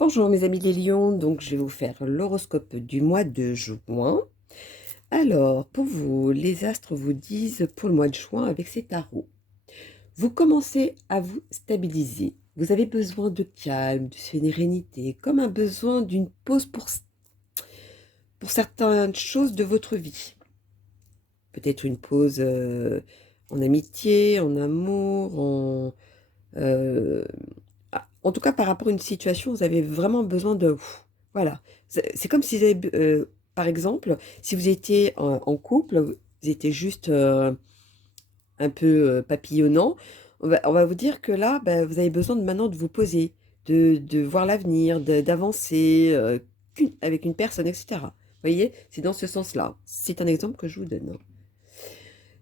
Bonjour mes amis les lions, donc je vais vous faire l'horoscope du mois de juin. Alors, pour vous, les astres vous disent pour le mois de juin avec ces tarots. Vous commencez à vous stabiliser. Vous avez besoin de calme, de sérénité, comme un besoin d'une pause pour certaines choses de votre vie. Peut-être une pause en amitié, en amour, euh, en tout cas par rapport à une situation, vous avez vraiment besoin de... Voilà. C'est comme si vous avez, par exemple, si vous étiez en couple, vous étiez juste un peu papillonnant, on va vous dire que là, ben, vous avez besoin maintenant de vous poser, de voir l'avenir, d'avancer avec une personne, etc. Vous voyez, c'est dans ce sens-là. C'est un exemple que je vous donne, hein.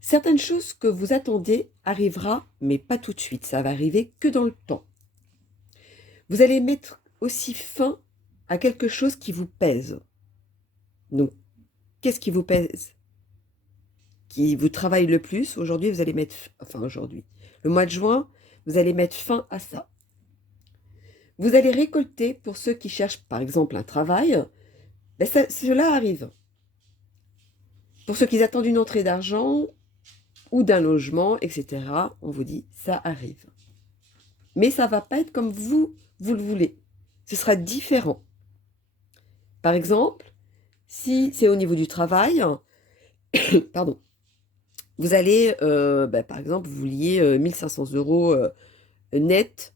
Certaines choses que vous attendez arrivera, mais pas tout de suite. Ça va arriver que dans le temps. Vous allez mettre aussi fin à quelque chose qui vous pèse. Donc, qu'est-ce qui vous pèse? Qui vous travaille le plus? Aujourd'hui, vous allez mettre... Enfin, aujourd'hui. Le mois de juin, vous allez mettre fin à ça. Vous allez récolter, pour ceux qui cherchent, par exemple, un travail, ben cela arrive. Pour ceux qui attendent une entrée d'argent ou d'un logement, etc., on vous dit, ça arrive. Mais ça ne va pas être comme vous le voulez. Ce sera différent. Par exemple, si c'est au niveau du travail, pardon, vous allez, par exemple, vous vouliez 1500 euros net,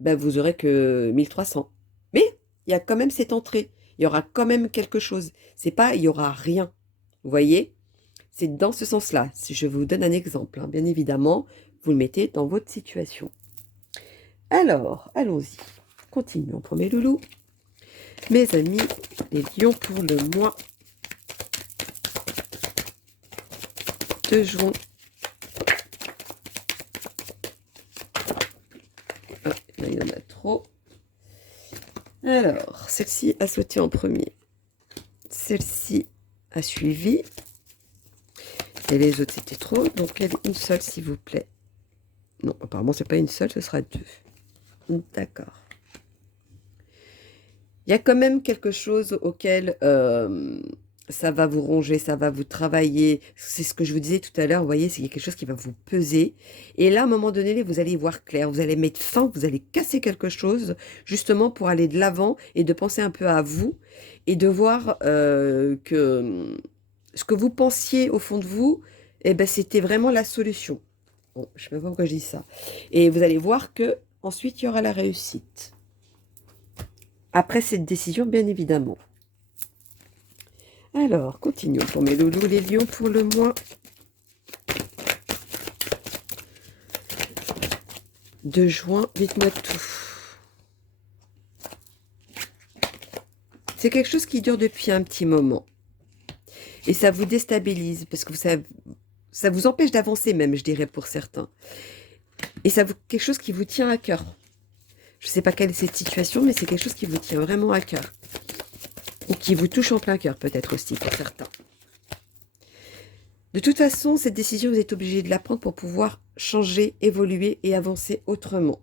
vous aurez que 1300. Mais il y a quand même cette entrée. Il y aura quand même quelque chose. C'est pas, il y aura rien. Vous voyez? C'est dans ce sens-là. Si je vous donne un exemple, hein, bien évidemment, vous le mettez dans votre situation. Alors, allons-y. Continuons pour mes loulous. Mes amis, les lions pour le mois de juin. Ah, là, il y en a trop. Alors, celle-ci a sauté en premier. Celle-ci a suivi. Et les autres, c'était trop. Donc, une seule, s'il vous plaît. Non, apparemment, c'est pas une seule, ce sera deux. D'accord. Il y a quand même quelque chose auquel ça va vous ronger, ça va vous travailler. C'est ce que je vous disais tout à l'heure, vous voyez, c'est quelque chose qui va vous peser. Et là, à un moment donné, vous allez y voir clair, vous allez mettre fin, vous allez casser quelque chose, justement pour aller de l'avant et de penser un peu à vous et de voir que ce que vous pensiez au fond de vous, eh ben, c'était vraiment la solution. Bon, je ne sais même pas pourquoi je dis ça. Et vous allez voir que ensuite il y aura la réussite. Après cette décision, bien évidemment. Alors, continuons pour mes loulous, les lions, pour le mois de juin. Dites-moi tout. C'est quelque chose qui dure depuis un petit moment. Et ça vous déstabilise, parce que ça vous empêche d'avancer même, je dirais, pour certains. Et quelque chose qui vous tient à cœur. Je ne sais pas quelle est cette situation, mais c'est quelque chose qui vous tient vraiment à cœur. Ou qui vous touche en plein cœur, peut-être aussi, pour certains. De toute façon, cette décision, vous êtes obligé de la prendre pour pouvoir changer, évoluer et avancer autrement.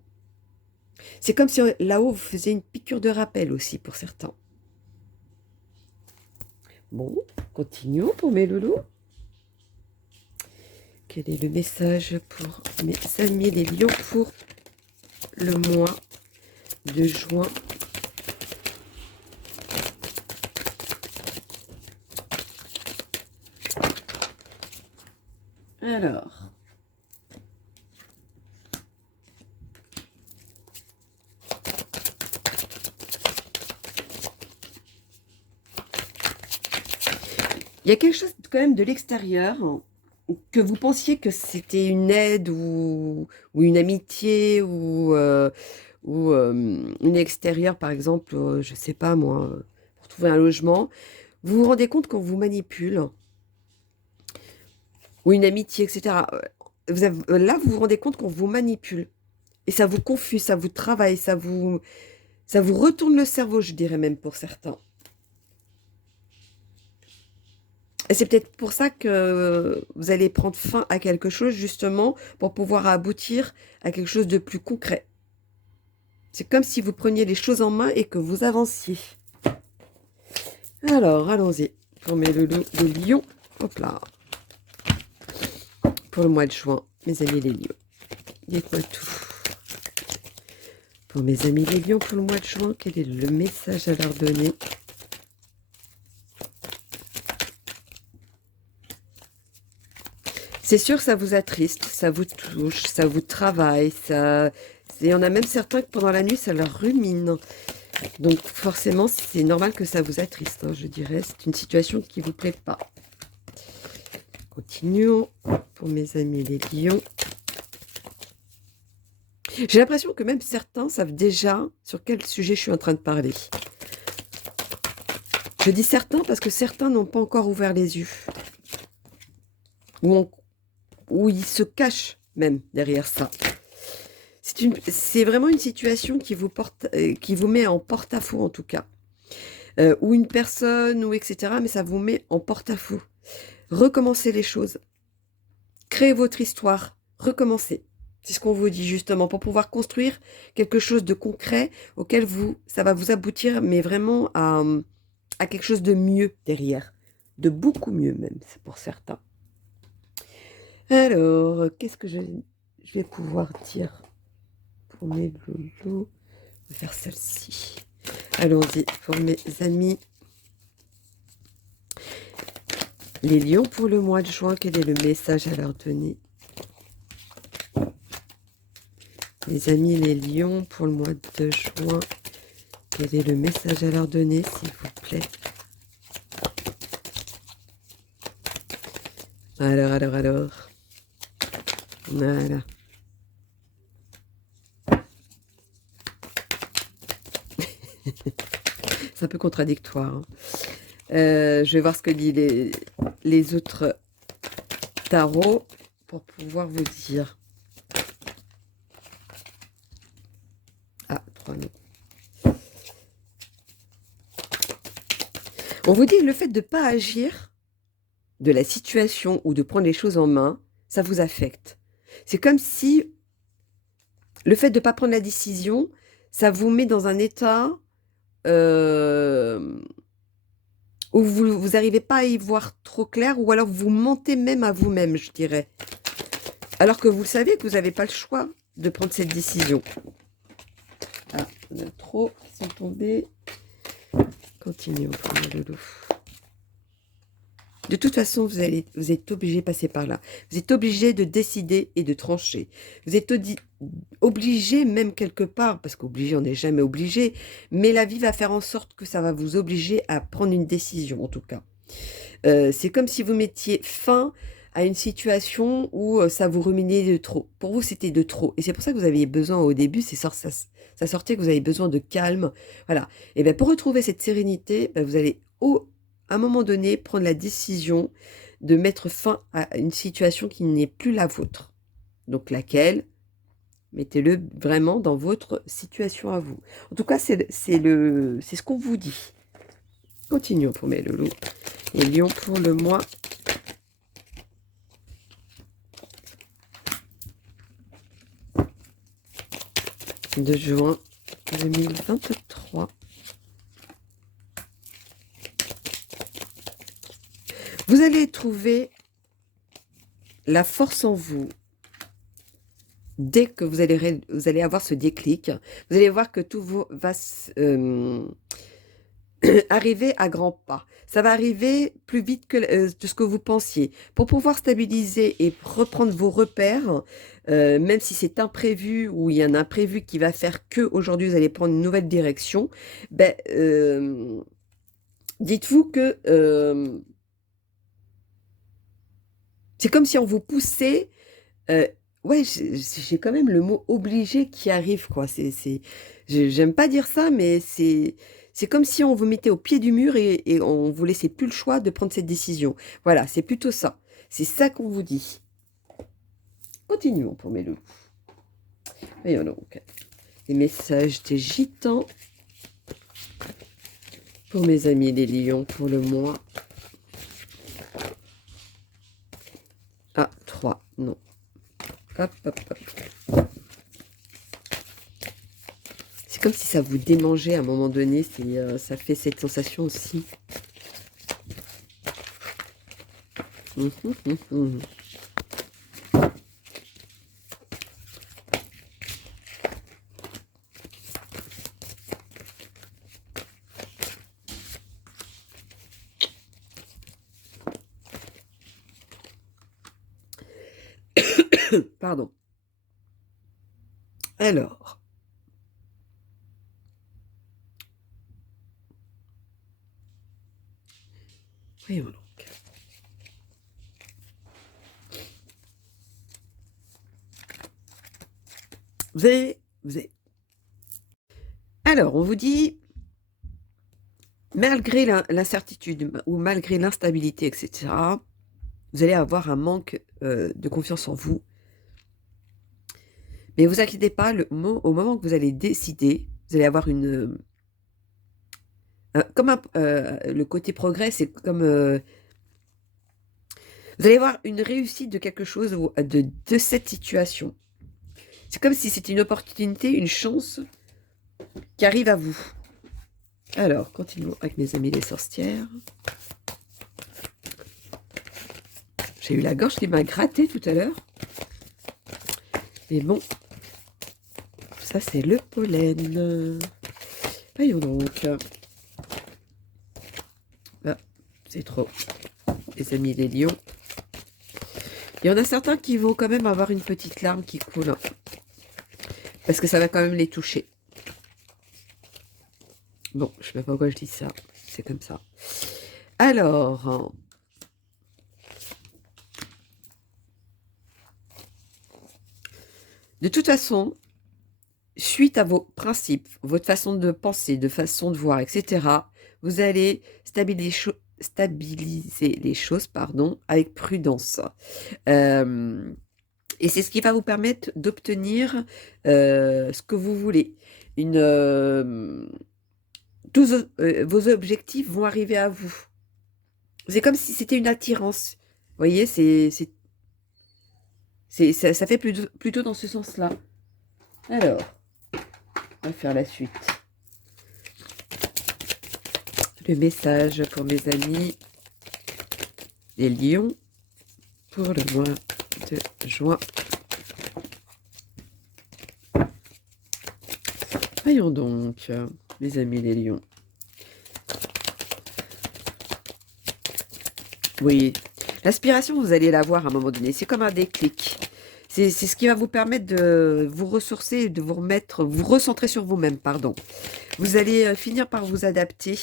C'est comme si là-haut, vous faisiez une piqûre de rappel aussi pour certains. Bon, continuons pour mes loulous. Quel est le message pour mes amis les lions pour le mois de juin? Alors, il y a quelque chose quand même de l'extérieur que vous pensiez que c'était une aide ou une amitié ou une extérieure, par exemple, je ne sais pas moi, pour trouver un logement. Vous vous rendez compte qu'on vous manipule ou une amitié, etc. Là, vous vous rendez compte qu'on vous manipule. Et ça vous confuse, ça vous travaille, ça vous retourne le cerveau, je dirais même pour certains. Et c'est peut-être pour ça que vous allez prendre fin à quelque chose, justement, pour pouvoir aboutir à quelque chose de plus concret. C'est comme si vous preniez les choses en main et que vous avanciez. Alors, allons-y. Pour mes le lion. Hop là. Pour le mois de juin, mes amis les lions. Dites-moi tout. Pour mes amis les lions, pour le mois de juin, quel est le message à leur donner? C'est sûr, ça vous attriste, ça vous touche, ça vous travaille, ça... Il y en a même certains que pendant la nuit, ça leur rumine. Donc forcément, c'est normal que ça vous attriste, hein, je dirais. C'est une situation qui ne vous plaît pas. Continuons pour mes amis les lions. J'ai l'impression que même certains savent déjà sur quel sujet je suis en train de parler. Je dis certains parce que certains n'ont pas encore ouvert les yeux. Ou ils se cachent même derrière ça. C'est vraiment une situation qui vous met en porte-à-faux en tout cas. Ou une personne, ou etc. Mais ça vous met en porte-à-faux. Recommencez les choses. Créez votre histoire. Recommencez. C'est ce qu'on vous dit justement, pour pouvoir construire quelque chose de concret auquel ça va vous aboutir, mais vraiment à quelque chose de mieux derrière. De beaucoup mieux même, c'est pour certains. Alors, qu'est-ce que je vais pouvoir dire pour mes loulous? On va faire celle-ci. Allons-y, pour mes amis les lions pour le mois de juin, quel est le message à leur donner? Les amis les lions pour le mois de juin, quel est le message à leur donner, s'il vous plaît? Alors. Voilà. C'est un peu contradictoire. Hein. Je vais voir ce que disent les autres tarots pour pouvoir vous dire. Ah, 3 noms. On vous dit le fait de ne pas agir de la situation ou de prendre les choses en main, ça vous affecte. C'est comme si le fait de ne pas prendre la décision, ça vous met dans un état où vous n'arrivez pas à y voir trop clair, ou alors vous mentez même à vous-même, je dirais. Alors que vous savez que vous n'avez pas le choix de prendre cette décision. Ah, on a trop qui sont tombés. Continuons pour le loup. De toute façon, vous êtes obligé de passer par là. Vous êtes obligé de décider et de trancher. Vous êtes obligé même quelque part, parce qu'obligé, on n'est jamais obligé, mais la vie va faire en sorte que ça va vous obliger à prendre une décision, en tout cas. C'est comme si vous mettiez fin à une situation où ça vous ruminait de trop. Pour vous, c'était de trop. Et c'est pour ça que vous aviez besoin au début, ça sortait que vous avez besoin de calme. Voilà. Et bien, pour retrouver cette sérénité, vous allez à un moment donné, prendre la décision de mettre fin à une situation qui n'est plus la vôtre. Donc laquelle, mettez-le vraiment dans votre situation à vous. En tout cas, c'est ce qu'on vous dit. Continuons pour mes loulous. Et lion pour le mois de juin 2023. Vous allez trouver la force en vous dès que vous allez avoir ce déclic. Vous allez voir que tout va arriver à grands pas. Ça va arriver plus vite que de ce que vous pensiez. Pour pouvoir stabiliser et reprendre vos repères, même si c'est imprévu ou il y a un imprévu qui va faire que aujourd'hui vous allez prendre une nouvelle direction, ben, dites-vous que c'est comme si on vous poussait. Ouais, j'ai quand même le mot obligé qui arrive, quoi. J'aime pas dire ça, mais c'est comme si on vous mettait au pied du mur et on vous laissait plus le choix de prendre cette décision. Voilà, c'est plutôt ça. C'est ça qu'on vous dit. Continuons pour mes loups. Voyons donc. Les messages des gitans. Pour mes amis les lions, pour le mois. Ah, 3, non. Hop. ça vous démangeait à un moment donné, ça fait cette sensation aussi. Pardon. Alors. Voyons donc. Vous avez... Alors, on vous dit, malgré l'incertitude ou malgré l'instabilité, etc., vous allez avoir un manque de confiance en vous. Mais vous inquiétez pas, au moment que vous allez décider, vous allez avoir une... le côté progrès, c'est comme... vous allez avoir une réussite de quelque chose, de cette situation. C'est comme si c'était une opportunité, une chance qui arrive à vous. Alors, continuons avec mes amis les sorcières. J'ai eu la gorge qui m'a gratté tout à l'heure. Mais bon, ça c'est le pollen. Voyons donc. Ah, c'est trop. Les amis les lions. Il y en a certains qui vont quand même avoir une petite larme qui coule. Parce que ça va quand même les toucher. Bon, je ne sais pas pourquoi je dis ça. C'est comme ça. Alors. De toute façon, suite à vos principes, votre façon de penser, de façon de voir, etc., vous allez stabiliser les choses, avec prudence. Et c'est ce qui va vous permettre d'obtenir ce que vous voulez. Tous vos objectifs vont arriver à vous. C'est comme si c'était une attirance. Vous voyez, ça fait plutôt dans ce sens-là. Alors, on va faire la suite. Le message pour mes amis les lions pour le mois de juin. Voyons donc, mes amis les lions. Oui, l'inspiration, vous allez l'avoir à un moment donné. C'est comme un déclic. C'est ce qui va vous permettre de vous ressourcer, de vous recentrer sur vous-même, pardon. Vous allez finir par vous adapter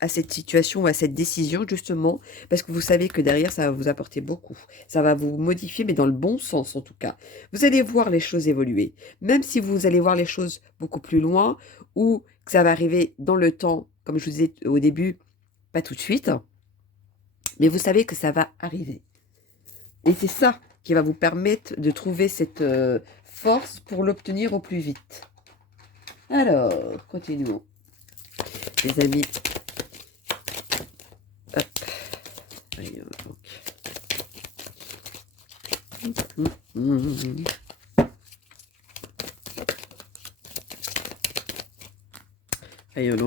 à cette situation ou à cette décision, justement, parce que vous savez que derrière, ça va vous apporter beaucoup. Ça va vous modifier, mais dans le bon sens, en tout cas. Vous allez voir les choses évoluer. Même si vous allez voir les choses beaucoup plus loin, ou que ça va arriver dans le temps, comme je vous disais au début, pas tout de suite, mais vous savez que ça va arriver. Et c'est ça qui va vous permettre de trouver cette force pour l'obtenir au plus vite. Alors, continuons. Les amis. Hop. Voyons donc.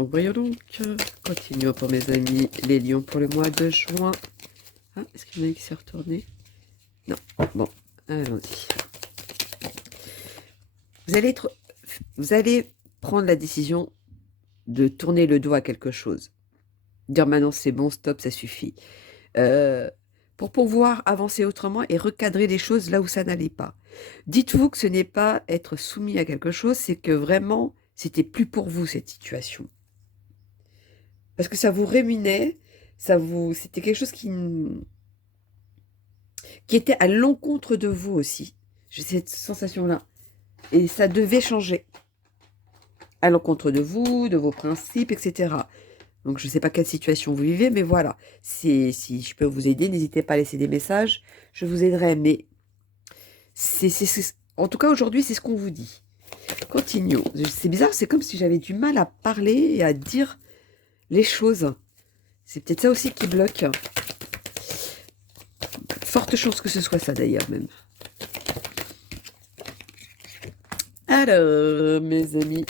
Voyons donc. Continuons pour mes amis les lions pour le mois de juin. Ah, est-ce qu'il y en a qui s'est retourné? Non. Bon, allons-y. Vous allez prendre la décision de tourner le dos à quelque chose. Dire maintenant c'est bon, stop, ça suffit. Pour pouvoir avancer autrement et recadrer les choses là où ça n'allait pas. Dites-vous que ce n'est pas être soumis à quelque chose, c'est que vraiment, c'était plus pour vous cette situation. Parce que ça vous rémunait, c'était quelque chose qui était à l'encontre de vous aussi. J'ai cette sensation-là. Et ça devait changer. À l'encontre de vous, de vos principes, etc. Donc, je ne sais pas quelle situation vous vivez, mais voilà. Si je peux vous aider, n'hésitez pas à laisser des messages. Je vous aiderai, mais en tout cas, aujourd'hui, c'est ce qu'on vous dit. Continuons. C'est bizarre, c'est comme si j'avais du mal à parler et à dire les choses. C'est peut-être ça aussi qui bloque. Forte chance que ce soit ça, d'ailleurs, même. Alors, mes amis,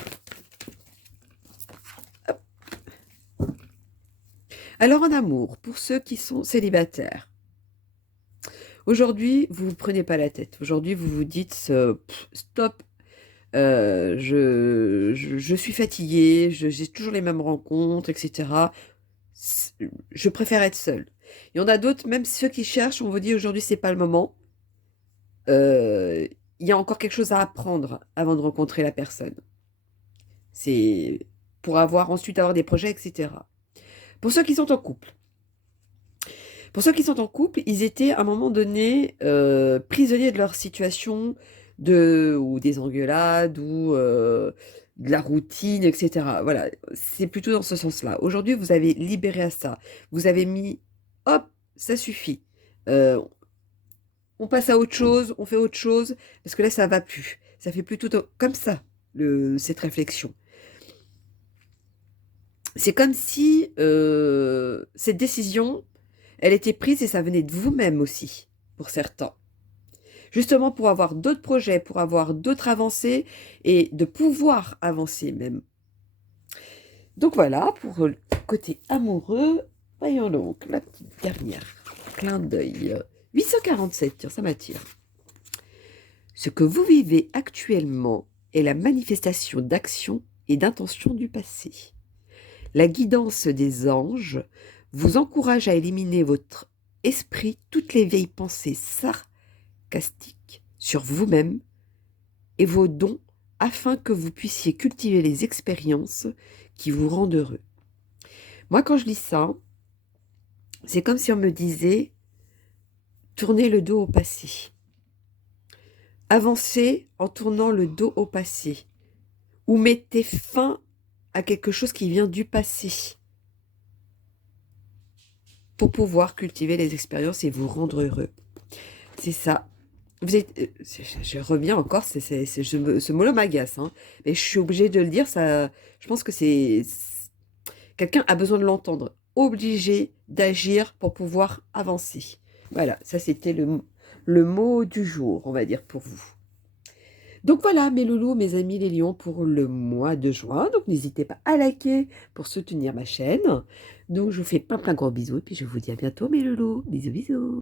Alors en amour, pour ceux qui sont célibataires, aujourd'hui, vous ne vous prenez pas la tête. Aujourd'hui, vous vous dites, stop, je suis fatiguée, j'ai toujours les mêmes rencontres, etc. Je préfère être seule. Il y en a d'autres, même ceux qui cherchent, on vous dit aujourd'hui, c'est pas le moment. Euh, il y a encore quelque chose à apprendre avant de rencontrer la personne. C'est pour ensuite avoir des projets, etc. Pour ceux qui sont en couple. Pour ceux qui sont en couple, ils étaient à un moment donné prisonniers de leur situation, ou des engueulades, ou de la routine, etc. Voilà, c'est plutôt dans ce sens-là. Aujourd'hui, vous avez libéré à ça. Vous avez mis, hop, ça suffit. Euh, on passe à autre chose, on fait autre chose, parce que là, ça va plus. Ça fait plutôt comme ça, cette réflexion. C'est comme si cette décision, elle était prise et ça venait de vous-même aussi, pour certains. Justement pour avoir d'autres projets, pour avoir d'autres avancées et de pouvoir avancer même. Donc voilà, pour le côté amoureux, voyons donc la petite dernière. Clin d'œil. 847, tiens, ça m'attire. Ce que vous vivez actuellement est la manifestation d'actions et d'intentions du passé. La guidance des anges vous encourage à éliminer votre esprit toutes les vieilles pensées sarcastiques sur vous-même et vos dons afin que vous puissiez cultiver les expériences qui vous rendent heureux. Moi, quand je lis ça, c'est comme si on me disait tournez le dos au passé. Avancez en tournant le dos au passé. Ou mettez fin à quelque chose qui vient du passé pour pouvoir cultiver les expériences et vous rendre heureux. C'est ça. Vous êtes, je reviens encore, ce mot-là m'agace, hein, mais je suis obligée de le dire, ça, je pense que quelqu'un a besoin de l'entendre, obligé d'agir pour pouvoir avancer. Voilà, ça c'était le mot du jour, on va dire, pour vous. Donc voilà, mes loulous, mes amis les lions, pour le mois de juin. Donc n'hésitez pas à liker pour soutenir ma chaîne. Donc je vous fais plein plein gros bisous et puis je vous dis à bientôt, mes loulous. Bisous, bisous.